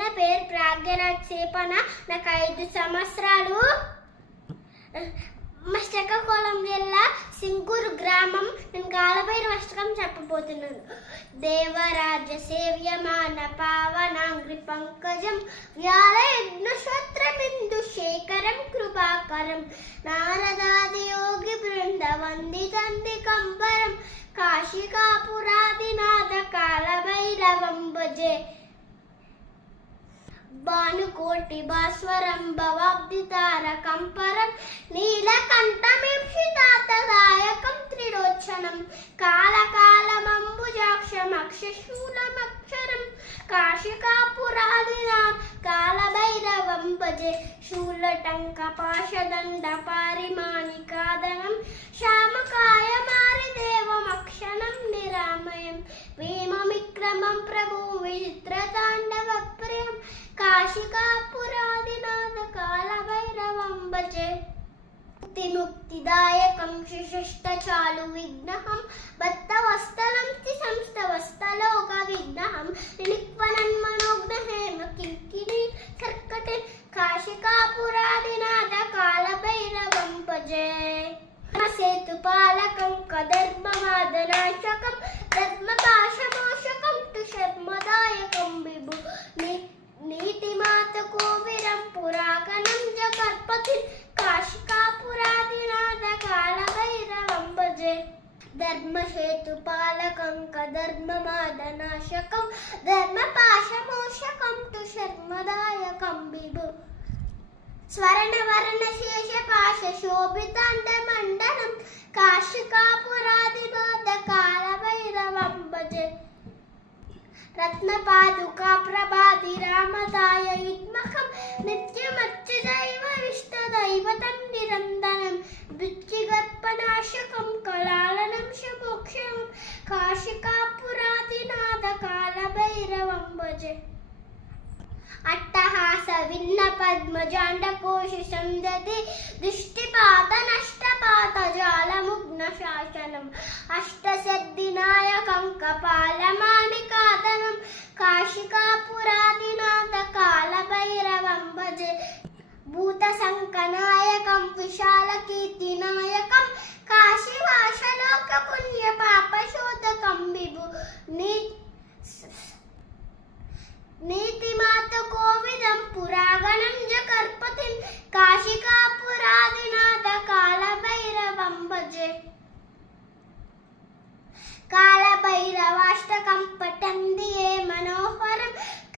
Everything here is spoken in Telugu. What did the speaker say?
నా పేరు ప్రాగ్యరాజ్ సేపన. నాకు 5 సంవత్సరాలు. మా శ్రీకాకుళం జిల్లా సింగూరు గ్రామం. నేను కాలభైరవ అష్టకం చెప్పబోతున్నాను. దేవరాజ సేవ్యమాన పావనాంగ్రి పంకజం వ్యాలయజ్ఞశ్రోత్రబిందు శేఖరం కృపాకరం నారదాది యోగి బృంద వందితందికంబరం కాశికాపురాదినాథ కాలభైరవం భజే. భానుకోటి భాస్వరం భవాబ్ది తారకంపరం నీలకంఠమీప్సితాతదాయకం త్రిలోచనం కాలకాలమంబుజాక్షమక్షశూలమక్షరం కాశికాపురాదినాథ్ కాలభైరవం భజే. శూలటంక పాశదండ పారిమాణికాదనం శ్యామకాయమారిదేవమక్షణం నిరామయం భీమవిక్రమం ప్రభు విచిత్రతాండవ ప్రియం కాశికాపురాదినాథ కాలభైరవం భజే. ముక్తిదాయకం శిశిష్టచాలు విఘ్నహం భక్తవస్థలం సంస్థవస్థలోక విఘ్నహం నిక్వనన్మనోగ్నహేమ కింకిణి కర్కటే కాశికాపురాదినాథ కాలభైరవం భజే. సేతుపాలకం కదర్మవాదనాశకం రత్మపాశమోషకం తుషర్మదాయకం విభు నీతిమాత కోవిరం పురాకణం జగర్పతి కాశికాపురాదినాథ కాలభైరవం భజే. ధర్మసేతుపాలకం కదర్మమాదనాశకం ధర్మపాశమోషకం తుషర్మదాయకం విభు స్వర్ణవర్ణ శేష పాశ శోభితాండ మండలం కాశికాపురాదినాథ కాలభైరవం భజే. రత్నపాదుకా ప్రభాది రామదాయ యుగ్మకం నిత్యమచ్యుదైవ విష్ణుదైవతం నిరంతరం వృత్తిగర్భనాశకం కళాలనం శమోక్షం కాశికాపురాదినాథ కాలభైరవం భజే. అట్టహాస విన్న పద్మజాండకోశి సందతి దృష్టిపాత నష్టపాత జాలముగ్న శాసనం అష్టసిద్ధినాయకం కపాలమాణికాదనం కాశికాపురాదినాథ కాలభైరవం భజే. భూత సంకనాయకం విశాల కీర్తినాయకం కాశీవాసలోక పుణ్య పాపశోధకం విభు